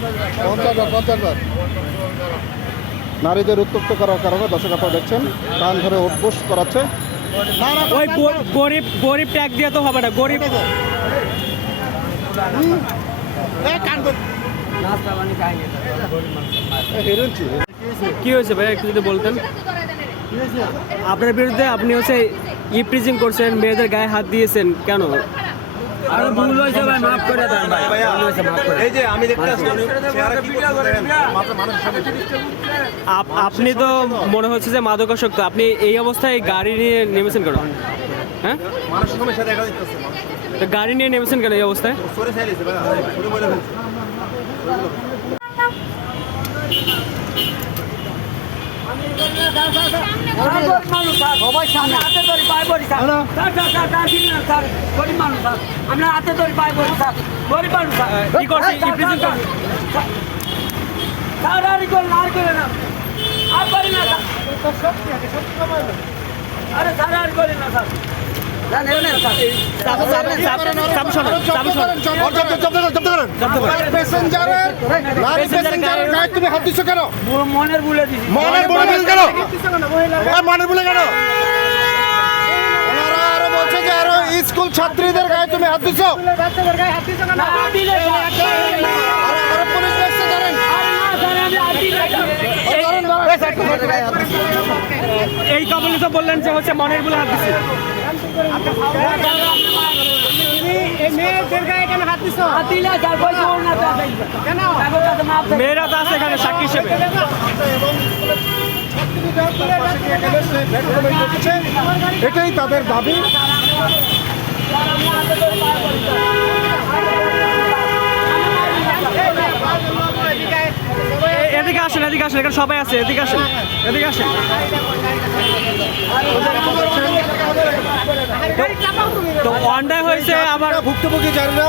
50 বার। নারীদের উত্তপ্ত করার কারণে দর্শক আপনারা দেখছেন কান ধরে উঠবোস করাচ্ছে। ওই গরিব গরিব ট্যাগ দিয়ে তো হবে না। গরিব কি হয়েছে ভাই একটু যদি বলতেন। আপনার বিরুদ্ধে আপনি হচ্ছে ইপ্রিজিং করছেন, মেয়েদের গায়ে হাত দিয়েছেন কেন? ভুল হয়েছে ভাই, মাফ করে দেন ভাই। এই যে আমি দেখতে আসছি আপনি তো মনে হচ্ছে যে মাদকাসক্ত, আপনি এই অবস্থায় গাড়ি নিয়ে নেমেছেন কেন? হ্যাঁ, মানুষের সমস্যা দেখা দিতেছে। তো গাড়ি নিয়ে নেমেছেন কেন এই অবস্থায়? সরে চাইলেছে ভাই, সরে বলে ফেলছে। সবাই সামনে হাতে ধরি পায়ে পড়ি স্যার। গরিব মানুষ স্যার, আমরা হাতে ধরি পায়ে পড়ি স্যার। গরিব মানুষ স্যার, কি করছে? ইপ্রিজিং করছে। স্যার আর করেন, আর করে না, আর করি না স্যার। আরে স্যার আর করি না স্যার। তুমি হাত দিচ্ছ কেন? মনের ভুলে দিছি। মনের বলে কেন? মনের বলে কেন? ওনারা আরো বলছে যে আরো স্কুল ছাত্রীদের গায়ে তুমি হাত দিচ্ছ। না দিলে আরো পুলিশ দেখছে ধরেন। এই কাবুলি তো বললেন যে হচ্ছে মনের বলে হাত দিচ্ছে। মেয়েরা তো আছে এখানে সাক্ষী হিসেবে। এটাই তাদের দাবি। এদিকে আসেন, এদিকে আসেন, এখানে সবাই আছে, এদিকে আসেন, এদিকে আসেন। তো অন্যায় হয়েছে আবার ভুক্তভোগী যারা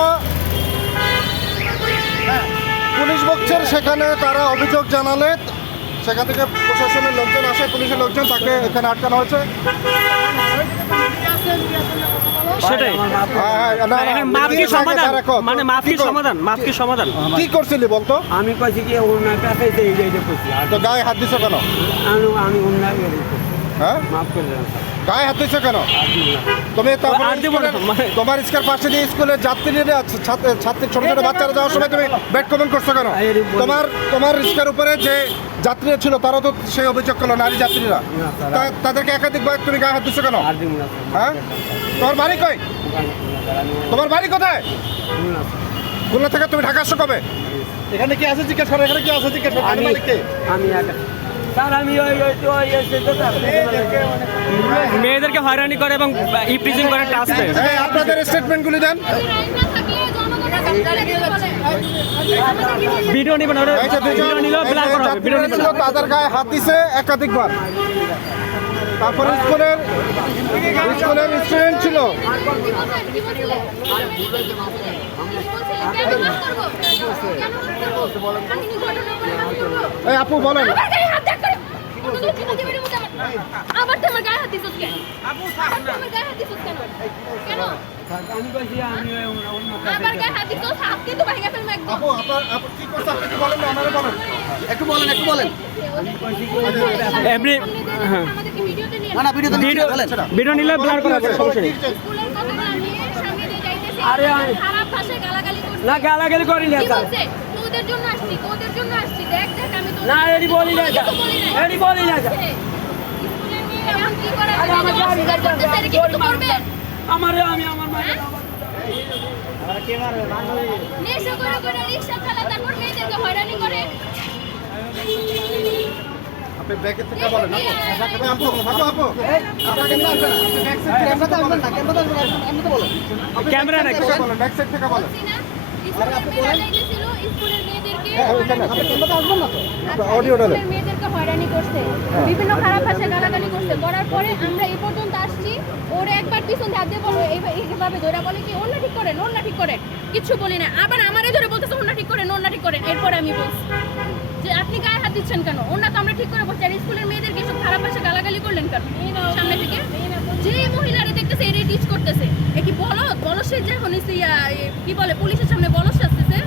পুলিশ বক্সের সেখানে তারা অভিযোগ জানালে সেখান থেকে প্রশাসনের লোকজন আসে, পুলিশের লোকজন তাকে এখানে আটকানো হয়েছে। সেটাই এখন মাপ কি সমাধান, মানে মাপ কি সমাধান, মাপ কি সমাধান? কি করছিলি বলতো? আমি কইছি কি ওনার কাছে এই করছি। আর তো গায়ে হাত দিছো কেন? আমি ওনার হ্যাঁ, মাফ করে দেন। গায়ে হাত দিছো কেন? তুমি তারপরে আর দিব না, মানে- তোমার স্কুলের পাশে দিয়ে স্কুলের যাত্রীরা ছাত্রী ছোট ছোট বাচ্চারা যাওয়ার সময় তুমি ব্যাড কমেন্ট করছো কেন? তোমার রিস্কের উপরে যে যাত্রীরা ছিল তারা তো সেই অভিযোগ করলো, নারী যাত্রীরা, তাদেরকে একাধিকবার তুমি গায়ে হাত দিছো কেন? হ্যাঁ, তোমার বাড়ি কই? তোমার বাড়ি কোথায়? খুলনা থেকে তুমি ঢাকা আসছো কবে? এখানে কি আছে জিজ্ঞেস করো, এখানে কি আছে জিজ্ঞেস করো। আমি স্যার আমি মেয়েদেরকে হয়রানি করে এবং ইপ্রিজিং করে টাস্ক দেয়। আপনাদের স্টেটমেন্টগুলি দেন। ভিডিও নিবেন, ভিডিও নিলেও ব্লার করা হবে, ভিডিও নিবেন। তাদের গায়ে হাত দিছে একাধিকবার। তারপরে স্কুলের স্টুডেন্ট ছিল। এই আপু বলেন। আবার তোমার গায়ে হাত দিছস কেন? তোমার গায়ে হাত দিছস কেন? কেন? আমি কইছি আমি আবার গায়ে হাত দিছস, হাত কিন্তু ভেঙে ফেলবো একদম। আপু আপু কি করছে আপনি কি বলেন না, আমারে বলেন। একটু বলেন। এমনি হ্যাঁ, আমাদেরকে ভিডিওতে নিয়ে না ভিডিওতে ভিডিও নিলে ব্লার করা হবে, সমস্যা নেই। স্কুলের কথা নিয়ে সামনে দিয়ে যাইতেছে। আরে খারাপ ভাষায় গালাগালি করছে। না গালাগালি করি না কি স্যার। বলছে? তোদের জন্য আসছি। দেখ আমি তো না এডি বলি না স্যার। এডি বলি না স্যার। স্কুলের মেয়ে এমন কি করে? আরে আমার গাড়ি করতে চাই কি কিছু করবেন? আমার মাকে নেশা করে রিকশা চালায়, তারপর মেয়েদেরকে হয়রানি করে। আপনি ব্যাকের থেকে বলেন আপু। আপু আপনাকে না আসবেন, আপনি ব্যাক সাইড থেকে আসবেন না, ক্যামেরাতে আসবেন, আপনি তো বলেন। ক্যামেরা নাই, বলেন ব্যাক সাইড থেকে বলেন। বলছি না, স্কুলের মেয়েরা যাইতেছিল, স্কুলের মেয়েদেরকে স্কুলের মেয়েদেরকে হয়রানি করছে, বিভিন্ন খারাপ ভাষায় গালাগালি করছে। করার পরে আমরা এই পর্যন্ত আসছি, ওরে একবার পিছন দিয়ে হাত দিয়ে বলো এইভাবে ধরে বলে কি ওন্না ঠিক করেন, কিচ্ছু বলি না। আবার আমারে ধরে বলতেছে ওন্না ঠিক করেন। এরপরে আমি বলছি যে আপনি গায়ে হাত দিচ্ছেন কেন? ওন্না তো আমরা ঠিক করে বলছি, আর স্কুলের মেয়েদেরকে সব খারাপ ভাষায় গালাগালি করলেন কেন সামনে থেকে? যে মহিলারা দেখতেছে এটাই টিচ করতেছে, এ কি বলসের যে এখন কি বলে পুলিশের সামনে বলস আসতেছে।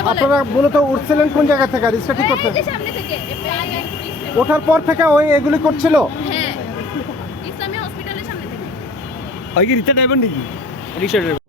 করতে বলেন আপনারা মূলত উঠছিলেন কোন জায়গা থেকে রিক্সা ঠিক করতে? এই যে সামনে থেকে ওঠার পর থেকে ওই এগুলি করছিল? হ্যাঁ ইসলামী হসপিটালের সামনে থেকে ওই কি রিক্সা ড্রাইভার নাকি? রিক্সা ড্রাইভার